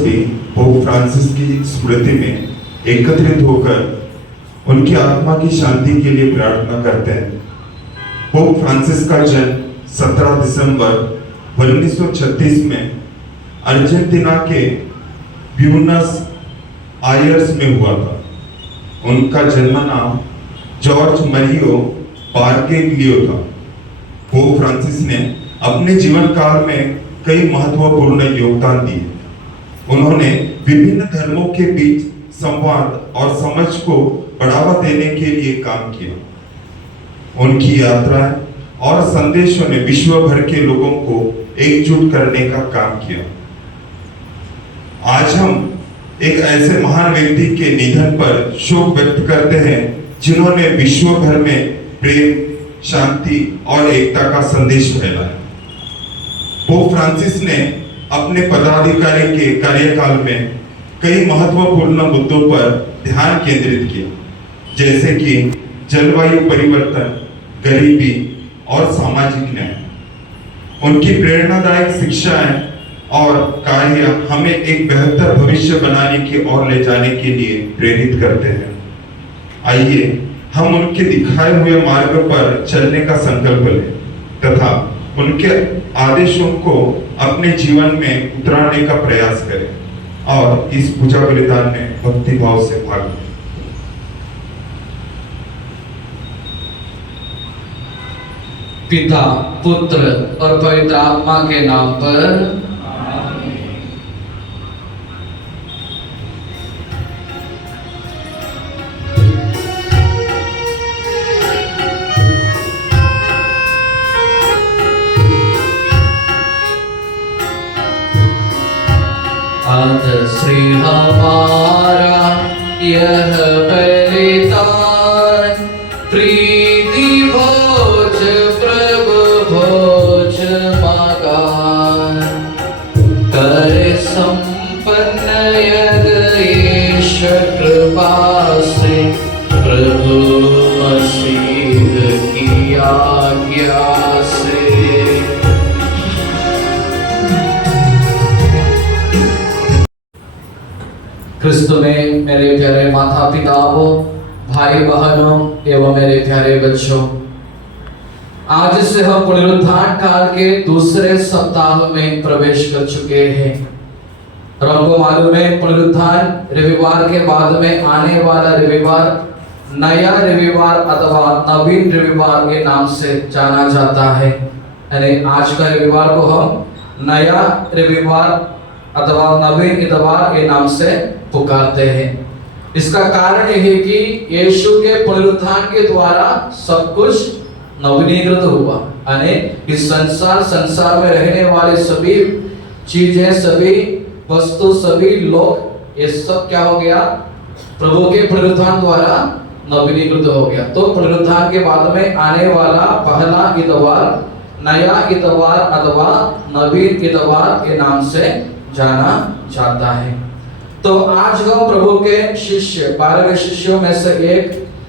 सभी pope Francis की स्मृति में एकत्रित होकर उनकी आत्मा की शांति के लिए प्रार्थना करते हैं। पोप फ्रांसिस का जन्म 17 दिसंबर 1936 में अर्जेंटीना के ब्यूनस आयर्स में हुआ था। उनका जन्म नाम जॉर्ज मरियो बार्गेग्लियो था। पोप फ्रांसिस ने अपने जीवन काल में कई महत्वपूर्ण योगदान दिए। उन्होंने विभिन्न धर्मों के बीच संवाद और समझ को बढ़ावा देने के लिए काम किया। उनकी यात्राएं और संदेशों ने विश्व भर के लोगों को एकजुट करने का काम किया। आज हम एक ऐसे महान व्यक्ति के निधन पर शोक व्यक्त करते हैं जिन्होंने विश्व भर में प्रेम, शांति और एकता का संदेश फैलाया। पोप फ्रांसिस ने अपने पदाधिकारी के कार्यकाल में कई महत्वपूर्ण मुद्दों पर ध्यान केंद्रित किया, जैसे कि जलवायु परिवर्तन, गरीबी और सामाजिक न्याय। उनकी प्रेरणादायक शिक्षाएं और कार्य हमें एक बेहतर भविष्य बनाने की ओर ले जाने के लिए प्रेरित करते हैं। आइए हम उनके दिखाए हुए मार्ग पर चलने का संकल्प लें तथा उनके आदेशों को अपने जीवन में उतारने का प्रयास करें और इस पूजा बलिदान में भक्ति भाव से भाग लें। पिता, पुत्र और पवित्र आत्मा के नाम पर श्री हमारा यह बलिदान प्रीति भोज प्रभु भोज मगान कर संपन्न यज्ञेश कृपा से प्रभु मसीह की आज्ञा से। क्रिस्तु में मेरे प्यारे माता पिताओं, भाई बहनों एवं मेरे प्यारे बच्चों, आज से हम पुनरुत्थान काल के दूसरे सप्ताह में प्रवेश कर चुके हैं। और हमको मालूम है पुनरुत्थान रविवार के बाद में आने वाला रविवार नया रविवार अथवा नवीन रविवार के नाम से जाना जाता है। यानी आज का रविवार को हम नया रविवार अथवा नवीन इतवार के नाम से पुकारते हैं। इसका कारण यह है कि यीशु के पुनरुत्थान के द्वारा सब कुछ नवीनीकृत हुआ। यानी इस संसार में रहने वाले सभी चीजें, सभी वस्तु, सभी लोग, ये सब क्या हो गया? प्रभु के पुनरुत्थान द्वारा नवीनीकृत हो गया। तो पुनरुत्थान के बाद में आने वाला पहला इतवार नया इतवार अथवा नवीन इतवार के नाम से जाना जाता है। तो आज हम प्रभु के शिष्य 12 शिष्यों में से एक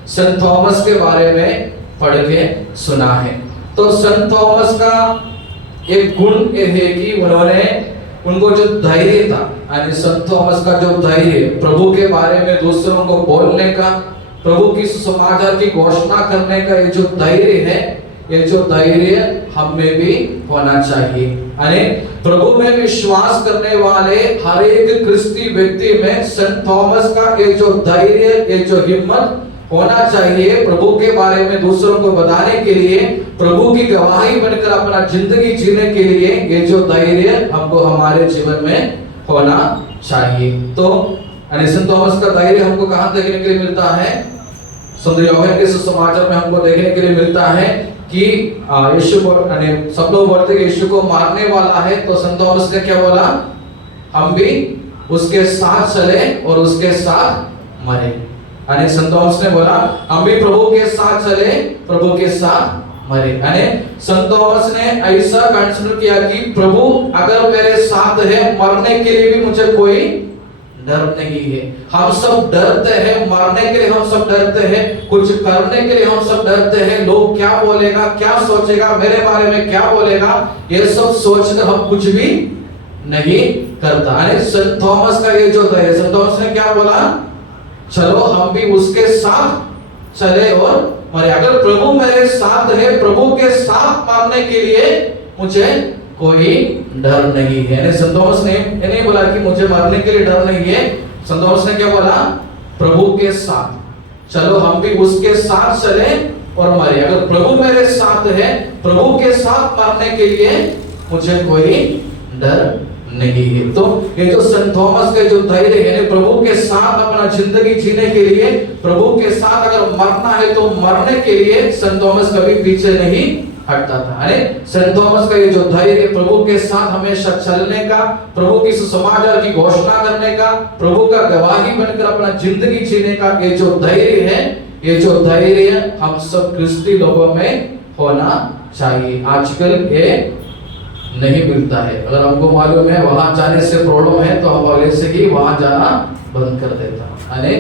संत थॉमस के बारे में पढ़ के सुना है। तो संत थॉमस का एक गुण ये है कि उनको जो धैर्य था, यानी संत थॉमस का जो धैर्य, प्रभु के बारे में दूसरों को बोलने का, प्रभु की सुसमाचार की घोषणा करने का ये जो धैर्य है, ये जो धैर्य हम में भी होना चाहिए। यानी प्रभु में विश्वास करने वाले हर एक क्रिस्ती व्यक्ति में संत थॉमस का ये जो धैर्य, ये जो हिम्मत होना चाहिए प्रभु के बारे में दूसरों को बताने के लिए, प्रभु की गवाही बनकर अपना जिंदगी जीने के लिए ये जो धैर्य हमको हमारे जीवन में होना चाहिए। तो संत थॉमस का धैर्य हमको कहाँ देखने के लिए मिलता है? संत यूहन्ना के सुसमाचार में हमको देखने के लिए मिलता है कि यीशु सब लोग बोलते कि यीशु को मारने वाला है, तो संत थॉमस ने क्या बोला? हम भी उसके साथ चले और उसके साथ मरे। यानी संत थॉमस ने बोला हम भी प्रभु के साथ चले, प्रभु के साथ मरे। यानी संत थॉमस ने ऐसा कंसिडर किया कि प्रभु अगर मेरे साथ है, मरने के लिए भी मुझे कोई डर नहीं है। हम सब डरते हैं, मरने के लिए हम सब डरते हैं, कुछ करने के लिए हम सब डरते हैं। लोग क्या बोलेगा, क्या सोचेगा, मेरे बारे में क्या बोलेगा, ये सब सोचकर हम कुछ भी नहीं करता। यानी संत थॉमस का ये जो है, संत थॉमस ने क्या बोला, चलो हम भी उसके साथ चले और मरे। अगर प्रभु मेरे साथ है, प्रभु के साथ मरने के लिए मुझे कोई डर नहीं है। यानी संत थॉमस ने ये नहीं बोला कि मुझे मरने के लिए डर नहीं है। संत थॉमस ने क्या बोला, प्रभु के साथ चलो हम भी उसके साथ चले और मरे। अगर प्रभु मेरे साथ है, प्रभु के साथ मरने के लिए मुझे कोई डर नहीं है। तो ये जो संत थॉमस के जो धैर्य है, प्रभु के साथ अपना जिंदगी जीने के लिए, प्रभु के साथ अगर मरना है तो मरने के लिए संत थॉमस कभी पीछे नहीं हटता था। अरे संत थॉमस का ये जो धैर्य, प्रभु के साथ हमेशा चलने का, प्रभु की सुसमाचार की घोषणा करने का, प्रभु का गवाही बनकर अपना जिंदगी जीने का ये जो धैर्य है, ये जो धैर्य हम सब क्रिस्ती लोगों में होना चाहिए। आजकल ये नहीं मिलता है। अगर हमको मालूम है वहां जाने से प्रॉब्लम है तो हम पहले से ही वहां जाना बंद कर देता। यानी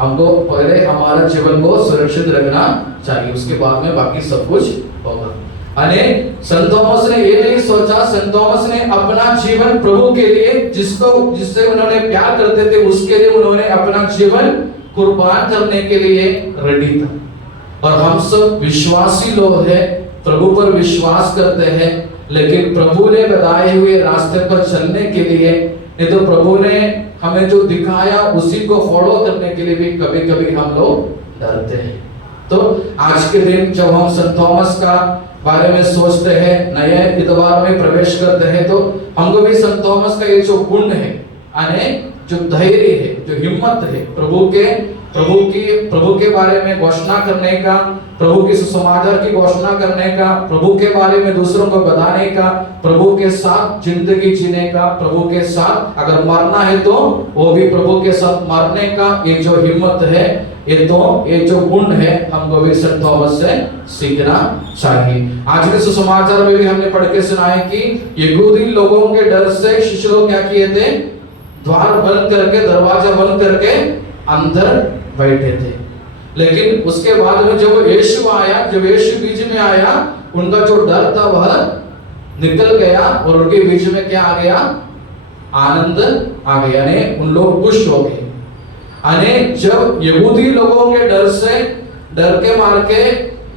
हमको पहले हमारा जीवन को सुरक्षित रखना चाहिए, उसके बाद में बाकी सब कुछ होगा। यानी संत थॉमस ने ये नहीं सोचा, संत थॉमस ने अपना जीवन प्रभु के लिए, जिससे उन्होंने प्यार करते थे उसके लिए उन्होंने अपना जीवन कुर्बान करने के लिए रेडी था। और हम सब विश्वासी लोग हैं, प्रभु पर विश्वास करते हैं, लेकिन प्रभु ने बताए हुए रास्ते पर चलने के लिए, नहीं तो प्रभु ने हमें जो दिखाया उसी को फॉलो करने के लिए भी कभी कभी हम लोग डरते हैं। तो आज के दिन जब हम संत थॉमस का बारे में सोचते हैं, नए इतवार में प्रवेश करते हैं, तो हमको भी संत थॉमस का ये जो गुण है, यानी जो धैर्य है, जो हिम्मत है, प्रभु के बारे में घोषणा करने का, प्रभु के सुसमाचार की घोषणा करने का, प्रभु के बारे में दूसरों को बताने का, प्रभु के साथ जिंदगी जीने का, प्रभु के साथ अगर मरना है तो वो भी प्रभु के साथ मरने का ये जो हिम्मत है, ये जो गुण है, हमको भी संत थॉमस से सीखना चाहिए। आज के सुसमाचार में भी हमने पढ़ के सुना है कि यहूदी लोगों के डर से शिष्य लोग क्या किए थे, द्वार बंद करके, दरवाजा बंद करके अंदर बैठे थे। लेकिन उसके बाद में जब यीशु आया, जब यीशु बीच में आया, उनका जो डर था वह निकल गया और उनके बीच में क्या आ गया, आनंद आ गया। यानी उन लोग खुश हो गए। यानी जब यहूदी लोगों के डर से, डर के मार के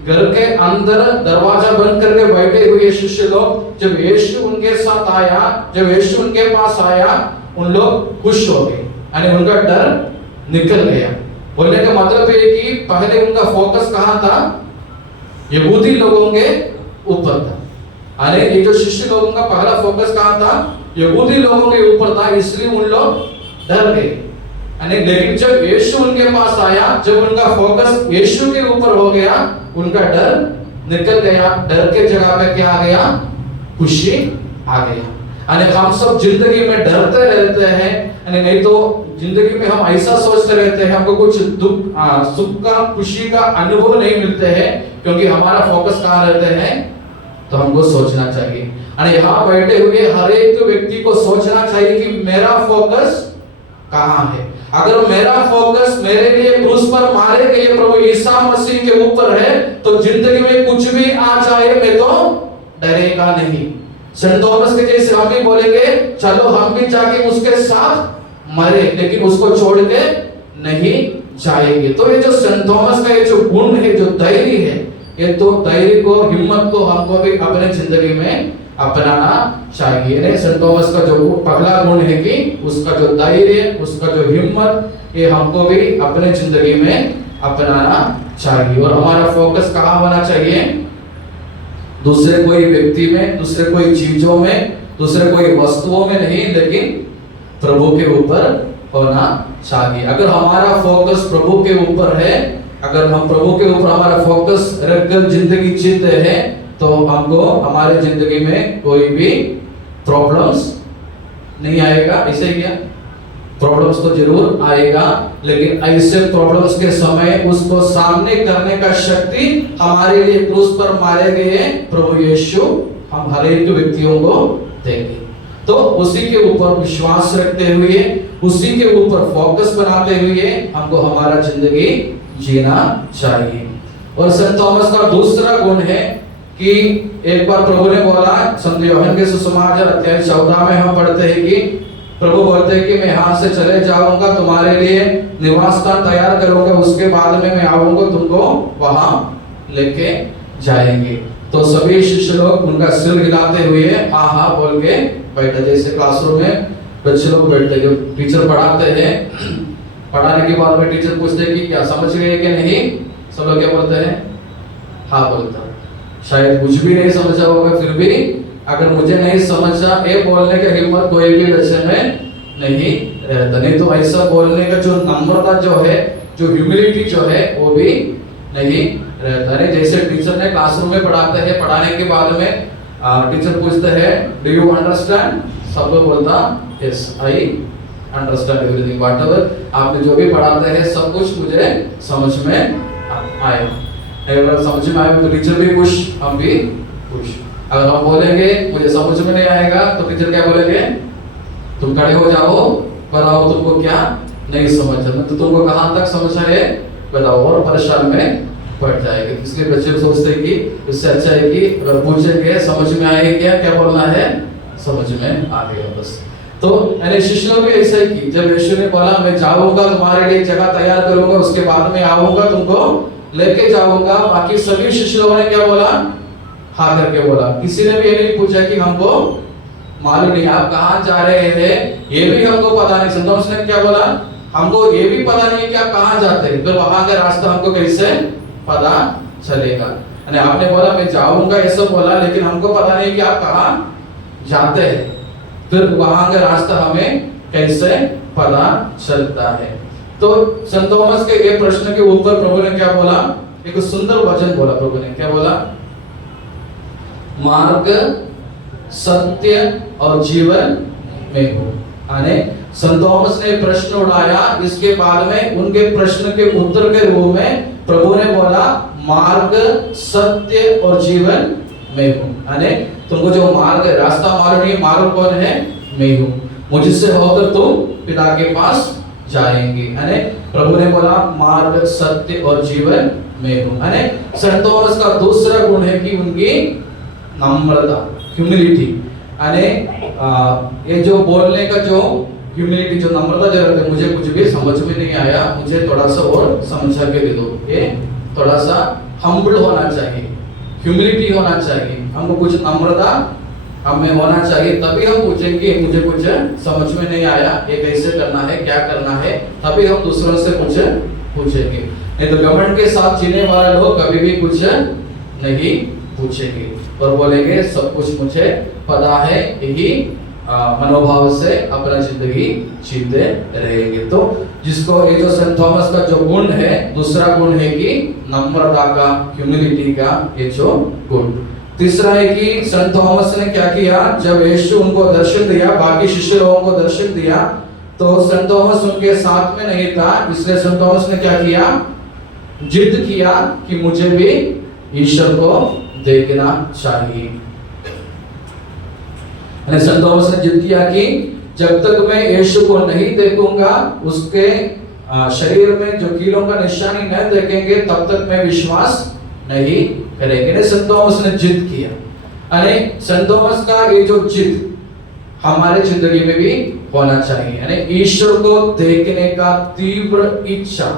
घर के अंदर दरवाजा बंद करके बैठे हुए शिष्य लोग, जब यीशु उनके साथ आया, जब यीशु उनके पास आया, उन लोग खुश हो गए। यानी उनका डर निकल गया। बोलने का मतलब है कि पहले उनका फोकस कहां था, यहूदी लोगों के ऊपर था। यानी ये जो शिष्य लोगों का पहला फोकस कहां था, यहूदी लोगों के ऊपर था, इसलिए उन लोग डर गए। यानी लेकिन जब यीशु उनके पास आया, जब उनका फोकस यीशु के ऊपर हो गया, उनका डर निकल गया। डर के जगह पे क्या आ गया, खुशी आ गया। यानी हम सब जिंदगी में डरते रहते हैं, यानी नहीं तो जिंदगी में हम ऐसा सोचते रहते हैं, हमको कुछ दुख, सुख का, खुशी का अनुभव नहीं मिलते हैं, क्योंकि हमारा फोकस कहाँ रहते हैं। तो हमको सोचना चाहिए, यानी यहाँ बैठे हुए हर एक व्यक्ति को सोचना चाहिए कि मेरा फोकस कहाँ है। अगर मेरा फोकस मेरे लिए क्रूस पर मारे गए प्रभु ईसा मसीह के ऊपर है, तो जिंदगी में कुछ भी आ जाए मैं तो डरेगा नहीं। संत थॉमस के जैसे हम भी बोलेंगे, चलो हम भी जाके उसके साथ मरे, लेकिन उसको छोड़ के नहीं जाएंगे। तो ये जो संत थॉमस का ये जो गुण है, जो धैर्य है, ये तो धैर्य को, हिम्मत को हमको भी अपने जिंदगी में अपनाना चाहिए। संत थॉमस का जो पहला गुण है कि उसका जो धैर्य, उसका जो हिम्मत, ये हमको भी अपने जिंदगी में अपनाना चाहिए। और हमारा फोकस कहाँ होना चाहिए, दूसरे कोई व्यक्ति में, दूसरे कोई चीजों में, दूसरे कोई वस्तुओं में नहीं, लेकिन प्रभु के ऊपर होना चाहिए। अगर हमारा फोकस प्रभु के ऊपर है, अगर हम प्रभु के ऊपर हमारा फोकस रखकर जिंदगी जीते हैं, तो हमको हमारे जिंदगी में कोई भी प्रॉब्लम्स नहीं आएगा। ऐसे ही क्या, प्रॉब्लम्स तो जरूर आएगा, लेकिन ऐसे प्रॉब्लम्स के समय उसको सामने करने का शक्ति हमारे लिए क्रूस पर मारे गए प्रभु यीशु हम हर एक व्यक्तियों को देंगे। तो उसी के ऊपर विश्वास रखते हुए, उसी के ऊपर फोकस बनाते हुए हमको हमारा जिंदगी जीना चाहिए। और संत थॉमस का दूसरा गुण है कि एक बार प्रभु ने बोला, संत यूहन्ना के सुसमाचार अध्याय 14 में हम पढ़ते हैं कि प्रभु बोलते हैं कि मैं यहाँ से चले जाऊंगा, तुम्हारे लिए निवास स्थान तैयार करूंगा, उसके बाद में मैं आऊंगा, तुमको वहां लेके जाएंगे। तो सभी शिष्य लोग उनका सिर हिलाते हुए हाँ हाँ बोल के बैठे। जैसे क्लासरूम में बच्चे लोग बैठते, जो टीचर पढ़ाते हैं, पढ़ाने के बाद में टीचर पूछते हैं कि क्या समझ गए कि नहीं, सब लोग क्या बोलते हैं? हाँ बोलता। शायद कुछ भी नहीं समझा होगा, फिर भी अगर मुझे नहीं समझा ये बोलने का हिम्मत कोई भी बच्चे में नहीं रहता। नहीं तो ऐसा बोलने का जो नम्रता जो है, जो ह्यूमिलिटी जो है, वो भी नहीं रहता। नहीं जैसे टीचर ने क्लासरूम में पढ़ाते हैं, पढ़ाने के बाद में टीचर पूछते हैं डू यू अंडरस्टैंड, सब लोग बोलता yes I understand everything, whatever आपने जो भी पढ़ाते हैं सब कुछ मुझे समझ में आया। अगर समझ में आए तो टीचर भी खुश, हम भी खुश। अगर हम बोलेंगे मुझे समझ में नहीं आएगा तो टीचर क्या बोलेंगे? तुम खड़े हो जाओ, बताओ तुमको क्या नहीं समझ, तो तुमको कहां तक समझ आए बताओ, और परेशान में पड़ जाएगा। इसलिए बच्चे सोचते हैं कि इससे अच्छा है कि अगर पूछेंगे समझ में आए क्या क्या बोलना है, समझ में आ गया बस। तो मैंने शिष्यों भी ऐसा ही की, जब यीशु ने बोला मैं जाऊंगा तुम्हारे लिए जगह तैयार करूंगा, उसके बाद में आऊंगा, तुमको लेके जाऊंगा, बाकी सभी शिष्यों ने क्या बोला? हाँ करके बोला। किसी ने भी ये नहीं पूछा कि हमको मालूम नहीं आप कहाँ जा रहे थे, ये भी हमको पता नहीं। संत थॉमस ने क्या बोला? हमको ये भी पता नहीं कि आप कहाँ जाते हैं, तो वहां का रास्ता हमको कैसे पता चलेगा? यानी आपने बोला मैं जाऊंगा ऐसा बोला, लेकिन हमको पता नहीं कि आप कहाँ जाते हैं, फिर वहां का रास्ता हमें कैसे पता चलता है? तो संत थॉमस के ये प्रश्न के ऊपर प्रभु ने क्या बोला? एक सुंदर वचन बोला प्रभु ने, क्या बोला? मार्ग, सत्य और जीवन में हो। यानी संत थॉमस ने प्रश्न उठाया, इसके बाद में उनके प्रश्न के उत्तर के रूप में प्रभु ने बोला मार्ग, सत्य और जीवन में हूँ। यानी तुमको जो मार्ग रास्ता मालूम नहीं, मार्ग कौन है? मैं हूँ, मुझसे होकर तुम पिता के पास जाएंगे। यानी प्रभु ने बोला मार्ग, सत्य और जीवन में हूँ। यानी संत थॉमस का दूसरा गुण है कि उनकी नम्रता, ह्यूमिलिटी। यानी ये जो बोलने का जो ह्यूमिलिटी, जो नम्रता जो रहती है, मुझे कुछ भी समझ में नहीं आया, मुझे थोड़ा सा और समझा के दे दो, ये थोड़ा सा हम्बल होना चाहिए, ह्यूमिलिटी होना चाहिए, हमको कुछ नम्रता हमें होना चाहिए, तभी हम पूछेंगे मुझे कुछ समझ में नहीं आया, ये कैसे करना है, क्या करना है, तभी हम दूसरों से कुछ पूछेंगे। नहीं तो घमंड के साथ जीने वाले लोग कभी भी कुछ नहीं पूछेंगे और बोलेंगे सब कुछ मुझे पता है, यही मनोभाव से अपना जिंदगी जीते रहेंगे। तो जिसको ये जो संत थॉमस का जो गुण है, दूसरा गुण है कि नम्रता का, ह्यूमिलिटी का ये जो गुण। तीसरा है कि संत थॉमस ने क्या किया, जब यीशु उनको दर्शन दिया, बाकी शिष्य लोगों को दर्शन दिया, तो संत थॉमस उनके साथ में नहीं था, इसलिए संत थॉमस ने क्या किया? जिद किया कि मुझे भी ईश्वर को देखना चाहिए। संत थॉमस ने जिद किया कि जब तक मैं यीशु को नहीं देखूंगा, उसके शरीर में जो कीलों का निशानी न देखेंगे, तब तक मैं विश्वास नहीं करेंगे। संत थॉमस ने जिद किया। अरे संत थॉमस का ये जो जिद हमारे जिंदगी में भी होना चाहिए। यानी ईश्वर को देखने का तीव्र इच्छा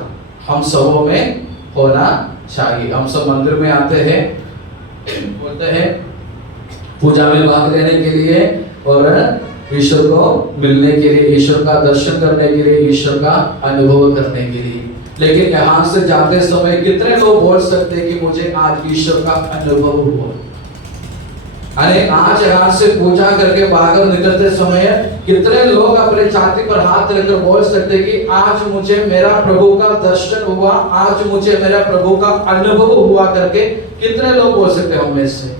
हम सबों में होना चाहिए। हम सब मंदिर में आते हैं, बोलते हैं पूजा में भाग लेने के लिए और ईश्वर को मिलने के लिए, ईश्वर का दर्शन करने के लिए, ईश्वर का अनुभव करने के लिए। लेकिन यहाँ से जाते समय कितने लोग बोल सकते हैं कि मुझे आज ईश्वर का अनुभव हुआ। अरे आज यहाँ से पूजा करके बाहर निकलते समय कितने लोग अपने छाती पर हाथ रखकर बोल सकते कि आज मुझे मेरा प्रभु का दर्शन हुआ, आज मुझे मेरा प्रभु का अनुभव हुआ करके कितने लोग बोल सकते हैं हम में से।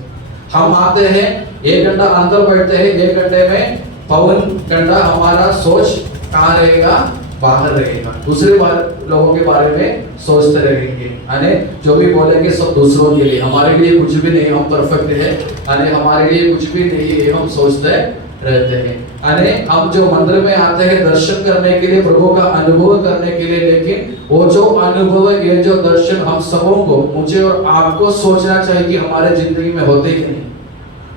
हम आते हैं, 1 घंटा अंदर बैठते हैं, 1 घंटे में पवन घंटा हमारा सोच कहाँ रहेगा? बाहर रहेगा, दूसरे लोगों के बारे में सोचते रहेंगे। यानी जो भी बोलेंगे सब दूसरों के लिए, हमारे लिए कुछ भी नहीं, हम परफेक्ट है, यानी हमारे लिए कुछ भी नहीं है, हम सोचते रहते हैं। अरे हम जो मंदिर में आते हैं दर्शन करने के लिए, प्रभु का अनुभव करने के लिए, लेकिन वो जो अनुभव, ये जो दर्शन हम सबों को, मुझे और आपको सोचना चाहिए कि हमारे जिंदगी में होते कि नहीं।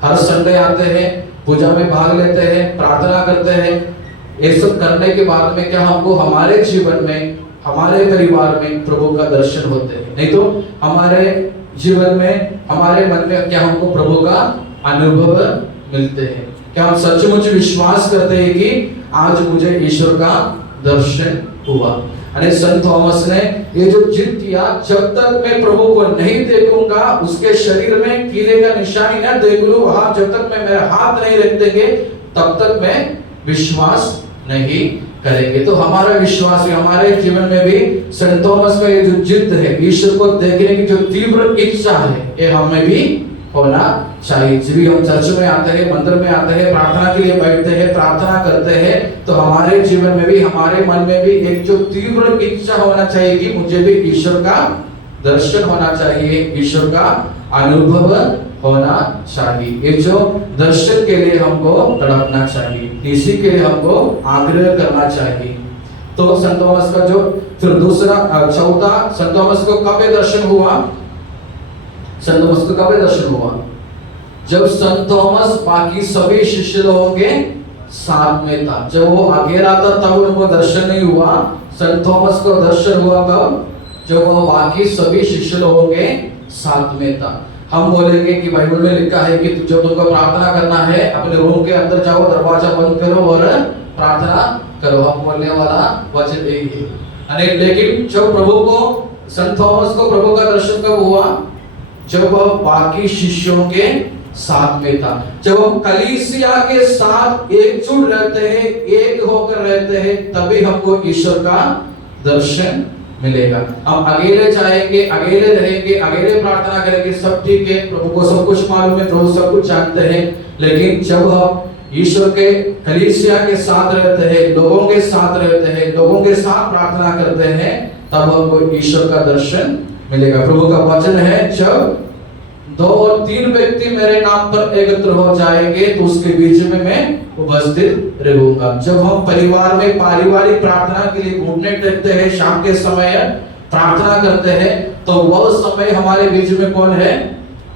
हर संडे आते हैं, पूजा में भाग लेते हैं, प्रार्थना करते हैं, ये सब करने के बाद में क्या हमको हमारे जीवन में, हमारे परिवार में प्रभु का दर्शन होते हैं? नहीं तो हमारे जीवन में, हमारे मन में क्या हमको प्रभु का अनुभव मिलते हैं? क्या हम सचमुच विश्वास करते हैं कि आज मुझे ईश्वर का दर्शन हुआ? अरे संत थॉमस ने ये जो जिद किया, जब तक मैं प्रभु को नहीं देखूंगा, उसके शरीर में कीले का निशानी न देख लूं, वहां जब तक मैं मेरा हाथ नहीं रख देंगे, तब तक मैं विश्वास नहीं करेंगे। तो हमारा विश्वास भी, हमारे जीवन में भी संत थॉमस का ये जो जिद है, ईश्वर को देखने की जो तीव्र इच्छा है, ये हमें भी होना चाहिए। जब भी हम चर्च में आते हैं, मंदिर में आते हैं, प्रार्थना के लिए बैठते हैं, प्रार्थना करते हैं, तो हमारे जीवन में भी, हमारे मन में भी एक जो तीव्र इच्छा होना चाहिए कि मुझे भी ईश्वर का दर्शन होना चाहिए, ईश्वर का अनुभव होना चाहिए। ये जो दर्शन के लिए हमको तड़पना चाहिए, इसी के लिए हमको आग्रह करना चाहिए। तो संत थॉमस का जो फिर दूसरा चौथा, संत थॉमस को कब दर्शन हुआ? संत थॉमस को कब दर्शन हुआ? जब संत थॉमस बाकी सभी शिष्य लोगों के साथ में था। जब वो अकेला था तब उनको दर्शन नहीं हुआ। संत थॉमस को दर्शन हुआ कब? जब वो बाकी सभी शिष्य लोगों के साथ में था। हम बोलेंगे कि बाइबल में लिखा है कि जब तुमको प्रार्थना करना है, अपने रूम के अंदर जाओ, दरवाजा बंद करो और प्रार्थना करो। हम बोलने वाला वचन यही है। लेकिन जब प्रभु को, संत थॉमस को प्रभु का दर्शन कब हुआ? जब वह बाकी शिष्यों के साथ में था, जब हम कलीसिया के साथ एकजुट रहते हैं, एक होकर रहते हैं, तभी हमको ईश्वर का दर्शन मिलेगा। हम अकेले जाएंगे, अकेले रहेंगे, अकेले प्रार्थना करेंगे, सब ठीक है, प्रभु को सब कुछ मालूम है, प्रभु सब कुछ जानते हैं, लेकिन जब हम ईश्वर के कलीसिया के साथ रहते हैं, लोगों के साथ रहते हैं, लोगों के साथ प्रार्थना करते हैं, तब हमको ईश्वर का दर्शन मिलेगा। प्रभु का वचन है, जब 2 और 3 व्यक्ति मेरे नाम पर एकत्र हो जाएंगे तो उसके बीच में मैं उपस्थित रहूंगा। जब हम परिवार में पारिवारिक प्रार्थना के लिए घूमने टेकते हैं, शाम के समय प्रार्थना करते हैं, तो वह समय हमारे बीच में कौन है?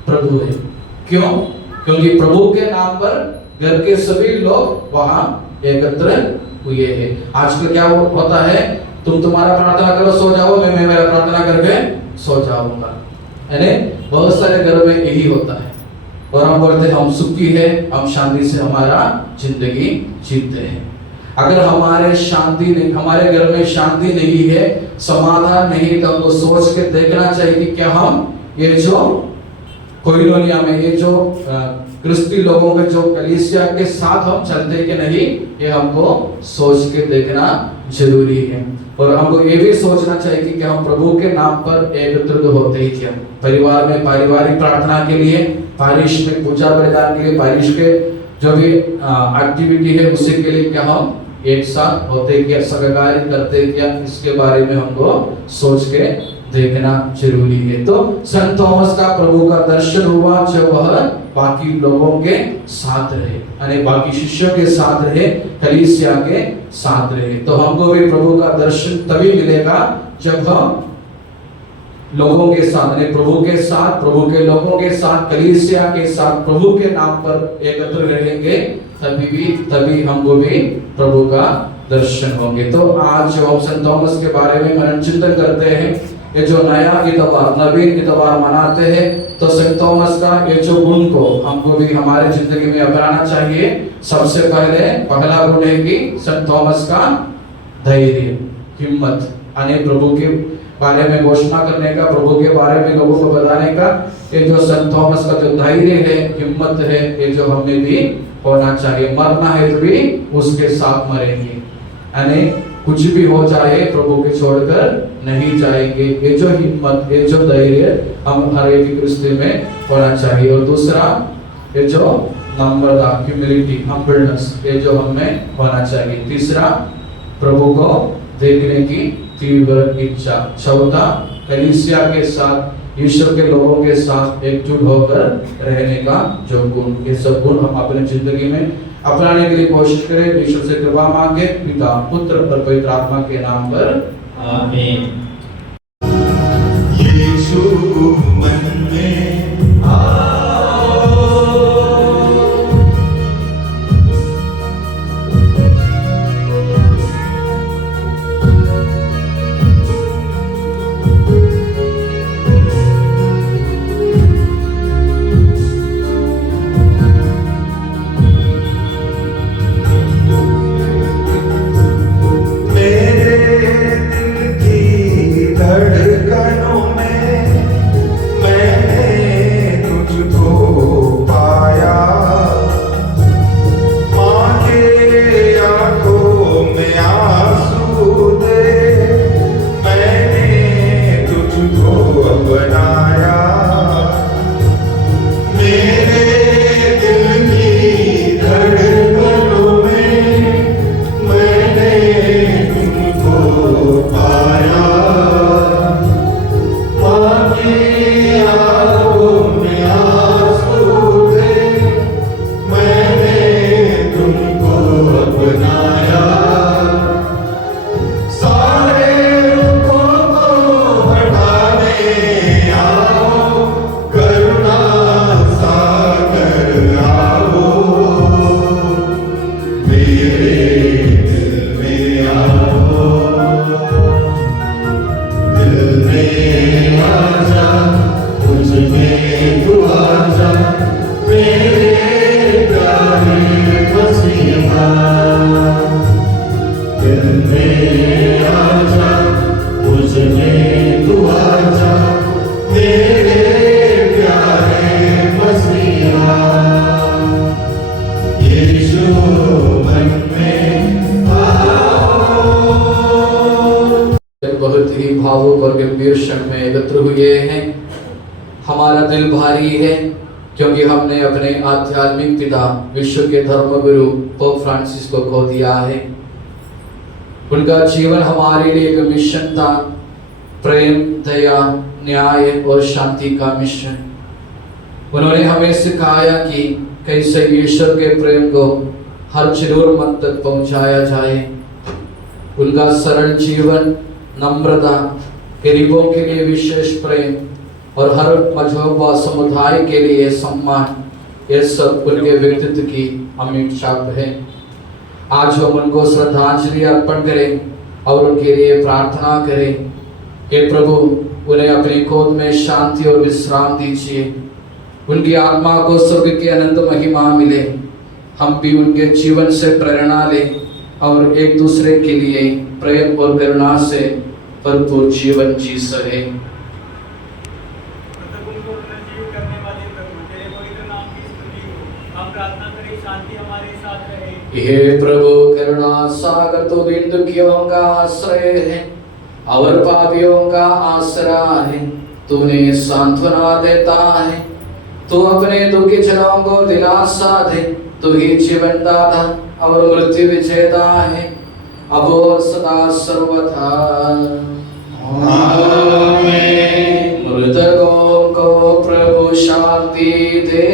प्रभु है। क्यों? क्योंकि प्रभु के नाम पर घर के सभी लोग वहां एकत्र हुए हैं। आजकल क्या होता है, तुम तुम्हारा प्रार्थना करो, सो जाओ, मैं मेरा प्रार्थना करके सो जाऊंगा। बहुत सारे घरों में यही होता है, और हम बोलते हैं हम सुखी है, हम शांति से हमारा जिंदगी जीते हैं। अगर हमारे शांति नहीं, हमारे घर में शांति नहीं है, समाधान नहीं, तो हमको सोच के देखना चाहिए कि क्या हम ये जो कोइनोनिया में, ये जो क्रिस्ती लोगों के जो कलीसिया के साथ हम चलते कि नहीं, ये हमको सोच के देखना जरूरी है। और हमको ये भी सोचना चाहिए कि क्या हम प्रभु के नाम पर एकत्रित होते ही क्या? परिवार में पारिवारिक प्रार्थना के लिए, पारिश में पूजा बलिदान के लिए, पारिश के जो भी एक्टिविटी है उसी के लिए क्या हम एक साथ होते क्या, सहकार्य करते क्या, इसके बारे में हमको सोच के देखना जरूरी है। तो संत थॉमस का प्रभु का दर्शन हुआ जब वह बाकी लोगों के साथ रहे, यानी बाकी शिष्यों के साथ रहे, कलीसिया के साथ रहे। तो हमको भी प्रभु का दर्शन तभी मिलेगा जब हम लोगों के साथ, यानी प्रभु के साथ, प्रभु के लोगों के साथ, कलीसिया के साथ, प्रभु के नाम पर एकत्र रहेंगे, तभी हमको भी प्रभु का दर्शन होंगे। तो आज जो हम संत थॉमस के बारे में मनन चिंतन करते हैं, ये जो नया इतवार, नवीन इतवार मनाते हैं, तो संत थॉमस का ये जो गुण को हमको भी हमारे जिंदगी में अपनाना चाहिए। सबसे पहला गुण है कि संत थॉमस का धैर्य, हिम्मत, यानी प्रभु के बारे में घोषणा करने का, प्रभु के बारे में लोगों को बताने का, ये जो संत थॉमस का जो धैर्य है, हिम्मत है, ये जो हमें भी होना चाहिए। मरना है तो भी उसके साथ मरेंगे, यानी कुछ भी हो जाए प्रभु के छोड़कर नहीं जाएंगे। ये जो हिम्मत, ये जो धैर्य हम हर एक क्रिस्ती में होना चाहिए। और दूसरा, ये जो नम्रता, ह्यूमिलिटी, हम्बलनेस, ये जो हमें होना चाहिए। तीसरा, प्रभु को देखने की तीव्र इच्छा। चौथा, कलीसिया के साथ, ईश्वर के लोगों के साथ एकजुट होकर रहने का जो गुण, ये सब गुण हम अपनी जिंदगी में अपनाने के लिए कोशिश करें। ईश्वर से कृपा मांगे, पिता पुत्र और पवित्र आत्मा के नाम पर आमीन। यीशु मन में आओ, धड़कनों में मैंने तुझको पाया, माँ के आंखों में आंसू दे मैंने तुझको अपनाया। मेरे दिल की धड़कनों में मैंने तुझको पाया, बहुत ही भावुक और गंभीर क्षण में एकत्र हुए हैं। हमारा दिल भारी है क्योंकि हमने अपने आध्यात्मिक पिता विश्व के धर्मगुरु पोप फ्रांसिस को खो दिया है। उनका जीवन हमारे लिए एक मिशन था, प्रेम, दया, न्याय और शांति का मिशन। उन्होंने हमें सिखाया कि कैसे ईश्वर के प्रेम को हर जरूरतमंद तक पहुंचाया जाए। उनका सरल जीवन, नम्रता, गरीबों के लिए विशेष प्रेम और हर मजहब व समुदाय के लिए सम्मान, ये सब उनके व्यक्तित्व की अमिट छाप है। आज हम उनको श्रद्धांजलि अर्पण करें और उनके लिए प्रार्थना करें कि प्रभु उन्हें अपनी गोद में शांति और विश्राम दीजिए, उनकी आत्मा को स्वर्ग की अनंत महिमा मिले। हम भी उनके जीवन से प्रेरणा लें और एक दूसरे के लिए प्रेम और करुणा से भरपूर जीवन जी सके। हे प्रभु करुणा सागर, तो दीन दुखियों का आश्रय है और पापियों का आसरा है। तूने सांत्वना देता है, तू अपने दुखी जनों को दिलासा दे। तू ही जीवन दाता और मृत्यु विजेता है, अब और सदा सर्वथा। आमीन। मृतकों को प्रभु शांति दे,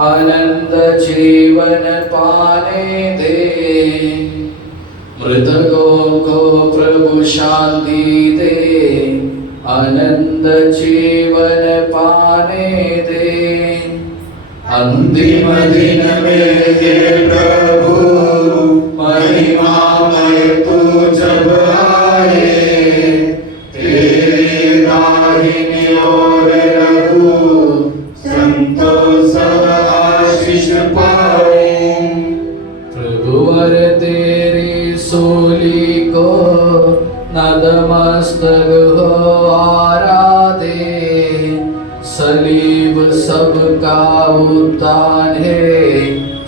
आनंद जीवन पाने दे। मृतकों को प्रभु शांति दे, आनंद जीवन पाने दे। अंतिम दिन में हे प्रभु महिमामय तू जब आए, तेरी दाहिनी ओर रघु संतों सब आशीष पाए। प्रभुवर तेरी सूली को नतमस्तक हो आराधे। सलीब सबका उत्थान है,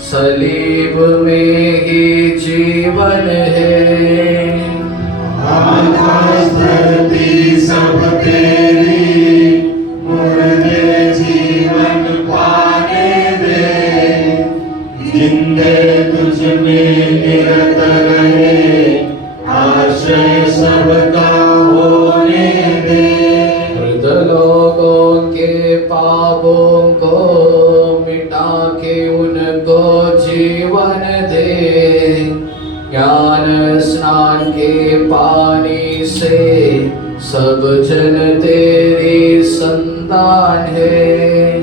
सलीब में ही जीवन है। आकाश धरती सब तेरी, मुर्दे जीवन पाने दे। जिंदे तुझ में निरत रहे, आश्रय सबका होने दे। मृत लोगों के पापों को मिटा के उनको जीवन बलिदान के पानी से सब जन तेरी संतान है।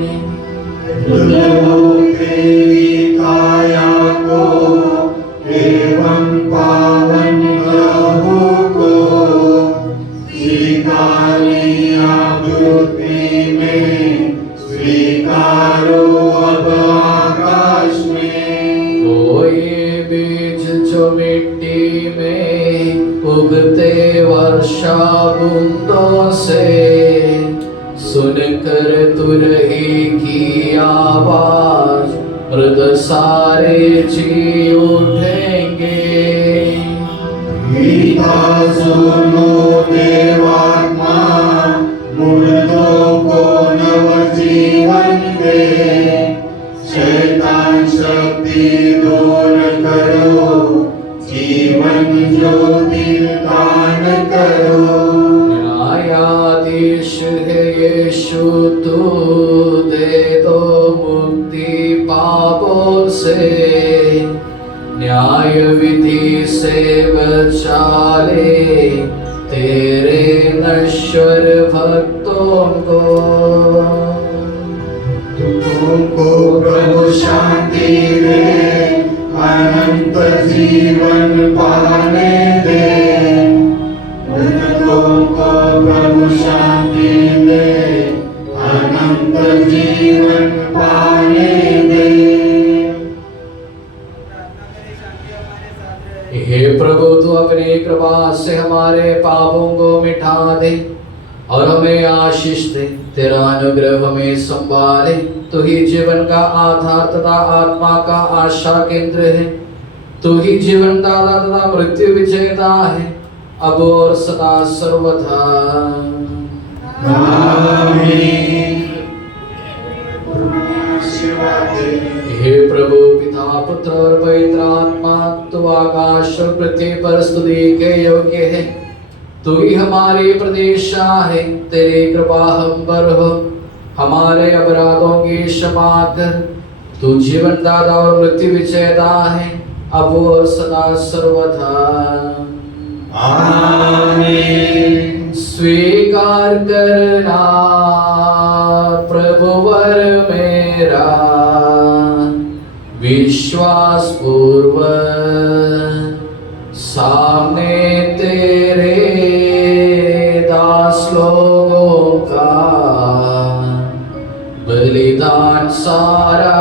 तेरी काया को एवं पावन लहू को स्वीकारिया पृथ्वी में, स्वीकारो अब आकाश में। कोई बीज जो मिट्टी में उगते वर्षा बूंदों से, सुनकर तुरही की आवाज मृद सारे जी उठेंगे। गीता सुनो देवात्मा, मुर्दों को नवजीवन दे। शैतान शक्ति दूर करो, जीवन ज्योति दान करो। न्यायाधीश है यीशु तू, दे दो मुक्ति पापों से। न्याय विधि से बचा ले तेरे नश्वर भक्तों को। तुमको प्रभु शांति दे, अनंत जीवन पाने दे। तुमको प्रभु शांति दे, अनंत जीवन पाने दे। हे प्रभु, तू अपनी कृपा से हमारे पापों को मिटा दे और हमें आशीष दे। तेरा अनुग्रह हमें संभाले। तू ही जीवन का आधार तथा आत्मा का आशा केंद्र है। तू ही जीवन दाता तथा मृत्यु विजेता है, अब और सदा सर्वथा। आमीन। हे प्रभु, पिता पुत्र और पवित्र आत्मा, तू आकाश और पृथ्वी पर स्तुति के योग्य है। तू ही हमारी प्रतीक्षा है। तेरी कृपा हम पर हो, हमारे अपराधों की क्षमा कर। तू जीवन दाता और मृत्यु विजेता है, अब और सदा सर्वथा। आमीन। स्वीकार करना प्रभुवर मेरा, विश्वास पूर्वक सामने तेरे दास लोगों का बलिदान सारा।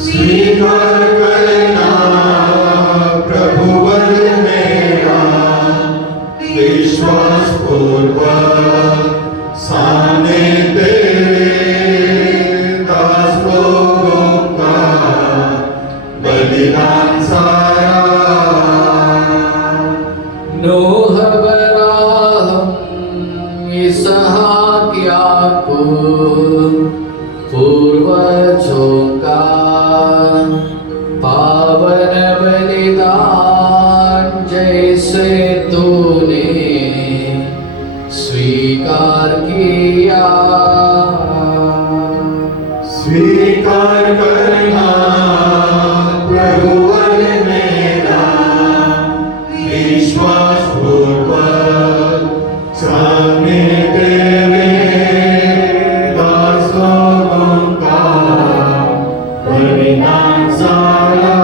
स्वीकार करना प्रभुवर मेरा, विश्वास पूर्वक सामने तेरे दास लोगों का बलिदान सारा। नूह अब्राहम इसहाक याकूब पूर्वजों का पावन बलिदान जैसे तूने स्वीकार किया। स्वीकार करना प्रभुवर मेरा, विश्वास पूर्वक सामने तेरे दास लोगों का बलिदान सारा।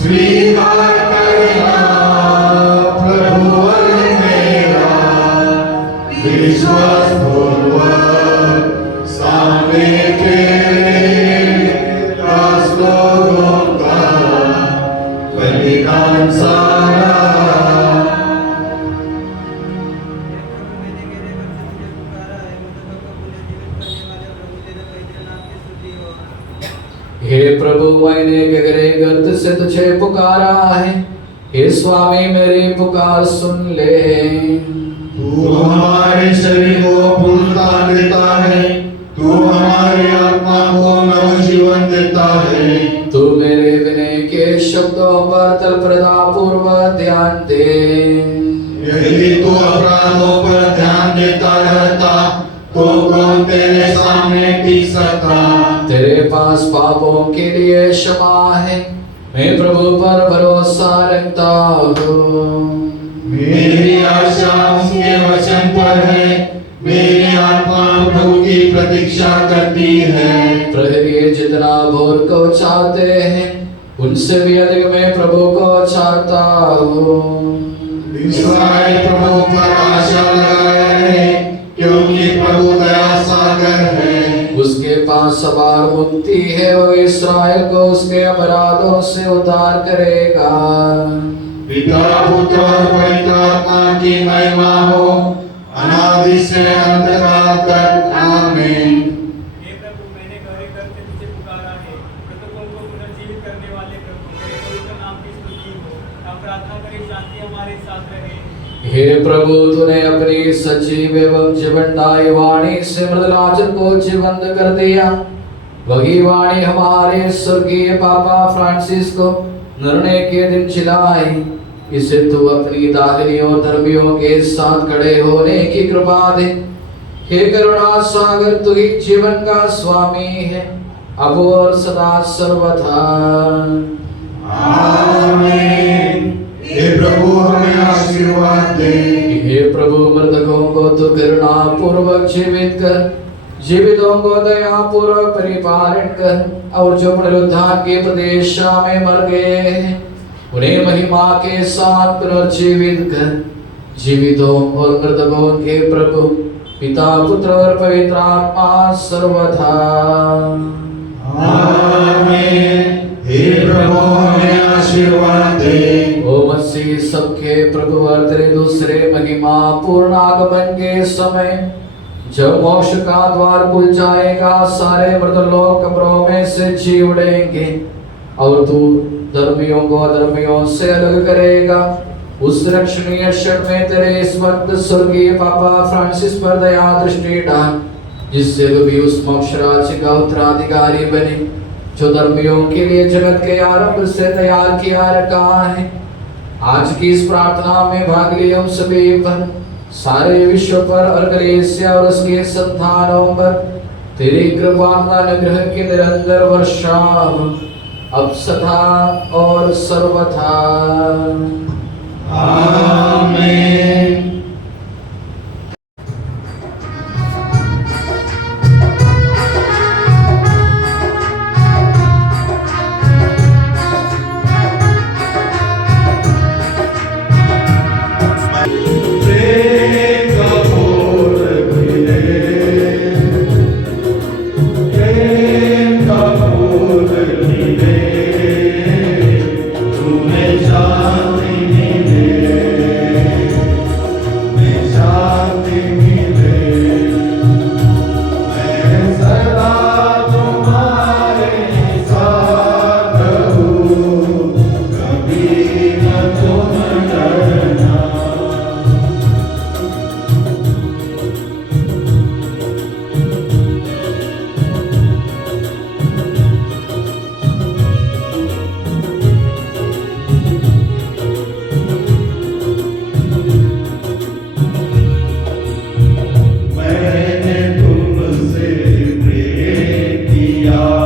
स्वीकार करना प्रभुवर मेरा, विश्वास पूर्वक सामने तेरे दास लोगों का बलिदान सारा। हे प्रभु, मैंने गहरे गर्त से तुझे पुकारा है। हे स्वामी, मेरी पुकार सुन ले। तू हमारे शरीर को पुनरुत्थान देता है, तू तू हमारी आत्मा को नवजीवन देता है। तू मेरे विनय के शब्दों पर तत्परता पूर्वक ध्यान दे। यदि तू अपराधों पर ध्यान देता रहता तो कौन तेरे सामने टिक सकता। तेरे पास पापों के लिए क्षमा है, मैं प्रभु पर भरोसा रखता हूँ। मेरी आशा उसके वचन पर है, मेरी आत्मा प्रभु की प्रतीक्षा करती है। प्रहरी जितना भोर को चाहते हैं उनसे भी अधिक मैं प्रभु को चाहता हूँ। इस्राएल प्रभु पर आशा लगाए है, क्योंकि प्रभु दया सागर है। उसके पास अपार मुक्ति है, वो इस्राएल को उसके अपराधों से उद्धार करेगा। पिता पुत्र और पवित्र आत्मा की महिमा हो, अनादि से अंतकाल तक। आमीन। हे प्रभु, मैंने गहरे घर से तुझे पुकारा है। मृतकों को पुनर्जीवित करने वाले प्रभु, तेरे पवित्र नाम की स्तुति हो। हम प्रार्थना करें, शांति हमारे साथ रहे। हे प्रभु, तूने अपनी सजीव एवं जीवनदायी वाणी से मृत लाजर को जीवंत कर दिया। वही वाणी हमारे स्वर्गीय पापा फ्रांसिस को निर्णय के दिन चिल्लाई। इसे तू अपनी दाहिनियों धर्मियों के साथ खड़े होने की कृपा दे। हे करुणा सागर, तू ही जीवन का स्वामी है, अब और सदा सर्वथा। आमीन। हे प्रभु, हमें आशीर्वाद दे। हे प्रभु, मृतकों को तू करुणा पूर्वक जीवित कर, जीवितों को दया पूर्वक परिपालन कर, और जो पुनरुत्थान के प्रदेशा में मर गए हैं उन्हें महिमा के साथ पुनर्जीवित कर। जीवितों और मृतकों के प्रभु पिता पुत्र और पवित्र आत्मा सर्वथा। आमीन। हे प्रभु, हमें आशीर्वाद दे। ओ मसीह, सबके प्रभु और तेरे दूसरे महिमा पूर्ण आगमन के समय जब मोक्ष का द्वार खुल जाएगा, सारे मृत लोग कब्रों में से जी उड़ेंगे और तू धर्मियों को अधर्मियों से अलग करेगा। उस रक्षणीय क्षण में तेरे इस वक्त स्वर्गीय पापा फ्रांसिस पर दया दृष्टि डाल, जिससे तू भी उस मोक्ष राज्य का उत्तराधिकारी बने जो धर्मियों के लिए जगत के आरंभ से तैयार किया रखा है। आज की इस प्रार्थना में भाग लिए हम सभी पर, सारे विश्व पर और कलीसिया और उसके संतानों पर तेरी कृपा अनुग्रह की निरंतर वर्षा अब सदा और सर्वथा। आमीन। मैंने तुमसे प्रेम किया।